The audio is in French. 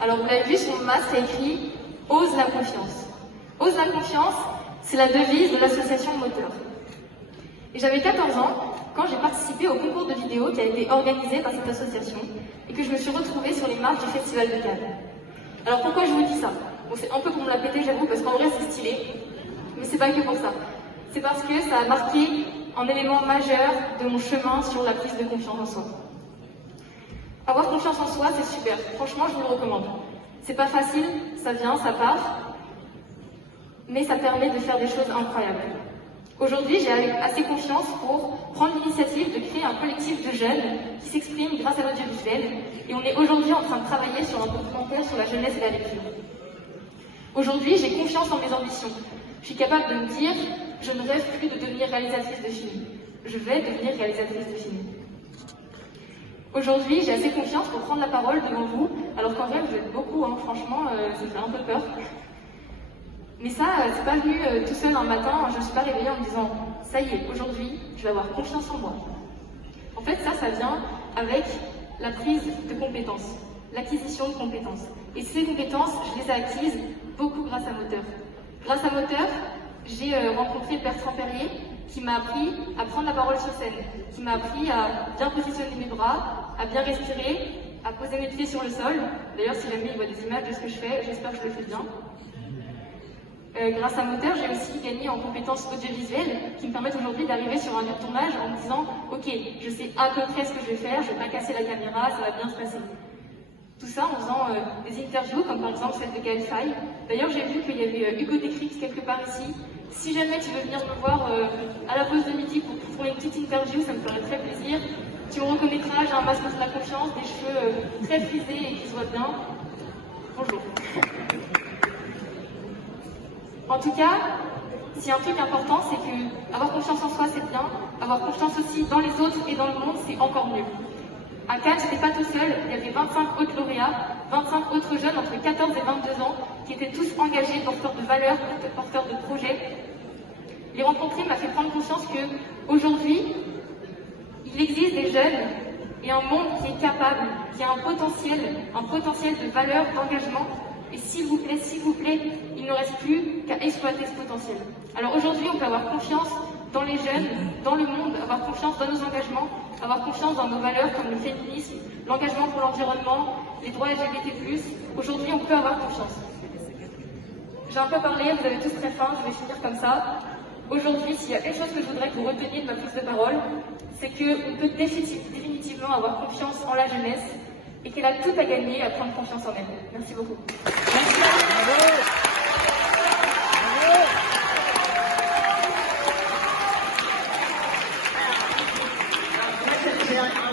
Alors vous l'avez vu, sur mon masque, il y a écrit « Ose la confiance ». « Ose la confiance », c'est la devise de l'association Moteur. Et j'avais 14 ans quand j'ai participé au concours de vidéo qui a été organisé par cette association et que je me suis retrouvée sur les marches du Festival de Cannes. Alors pourquoi je vous dis ça? Bon, c'est un peu pour me la péter, j'avoue, parce qu'en vrai c'est stylé, mais c'est pas que pour ça. C'est parce que ça a marqué un élément majeur de mon chemin sur la prise de confiance en soi. Avoir confiance en soi, c'est super. Franchement, je vous le recommande. C'est pas facile, ça vient, ça part, mais ça permet de faire des choses incroyables. Aujourd'hui, j'ai assez confiance pour prendre l'initiative de créer un collectif de jeunes qui s'expriment grâce à l'audiovisuel, et on est aujourd'hui en train de travailler sur un documentaire sur la jeunesse et la lecture. Aujourd'hui, j'ai confiance en mes ambitions. Je suis capable de me dire, je ne rêve plus de devenir réalisatrice de films. Je vais devenir réalisatrice de films. Aujourd'hui, j'ai assez confiance pour prendre la parole devant vous, alors qu'en vrai, vous êtes beaucoup, hein, franchement, ça fait un peu peur. Mais ça, c'est pas venu tout seul un matin, je ne suis pas réveillée en me disant « ça y est, aujourd'hui, je vais avoir confiance en moi ». En fait, ça vient avec la prise de compétences, l'acquisition de compétences. Et ces compétences, je les ai acquises beaucoup grâce à Moteur. Grâce à Moteur, j'ai rencontré Bertrand Perrier, qui m'a appris à prendre la parole sur scène, qui m'a appris à bien positionner mes bras, à bien respirer, à poser mes pieds sur le sol. D'ailleurs, si jamais il voit des images de ce que je fais, j'espère que je le fais bien. Grâce à Moteur, j'ai aussi gagné en compétences audiovisuelles qui me permettent aujourd'hui d'arriver sur un lieu de tournage en me disant « Ok, je sais à peu près ce que je vais faire, je vais pas casser la caméra, ça va bien se passer ». Tout ça en faisant des interviews, comme par exemple celle de Gaël Faye. D'ailleurs, j'ai vu qu'il y avait Hugo Décrypte quelque part ici. Si jamais tu veux venir me voir à la pause de midi pour une petite interview, ça me ferait très plaisir. Tu me reconnaîtras, j'ai un masque de la confiance, des cheveux très frisés et qui se voient bien. Bonjour. En tout cas, s'il y a un truc important, c'est que avoir confiance en soi, c'est bien. Avoir confiance aussi dans les autres et dans le monde, c'est encore mieux. À Cannes, je n'étais pas tout seul, il y avait 25 autres lauréats, 25 autres jeunes entre 14 et 22 ans, qui étaient tous engagés, porteurs de valeurs, porteurs de projets. Les rencontrer m'a fait prendre conscience qu'aujourd'hui, il existe des jeunes et un monde qui est capable, qui a un potentiel de valeurs, d'engagement. Et s'il vous plaît, il ne reste plus qu'à exploiter ce potentiel. Alors aujourd'hui, on peut avoir confiance dans les jeunes, dans le monde, avoir confiance dans nos engagements, avoir confiance dans nos valeurs comme le féminisme, l'engagement pour l'environnement, les droits LGBT+. Aujourd'hui, on peut avoir confiance. J'ai un peu parlé, vous avez tous très faim, je vais finir comme ça. Aujourd'hui, s'il y a une chose que je voudrais que vous reteniez de ma prise de parole, c'est qu'on peut définitivement avoir confiance en la jeunesse et qu'elle a tout à gagner à prendre confiance en elle. Merci beaucoup. J'ai un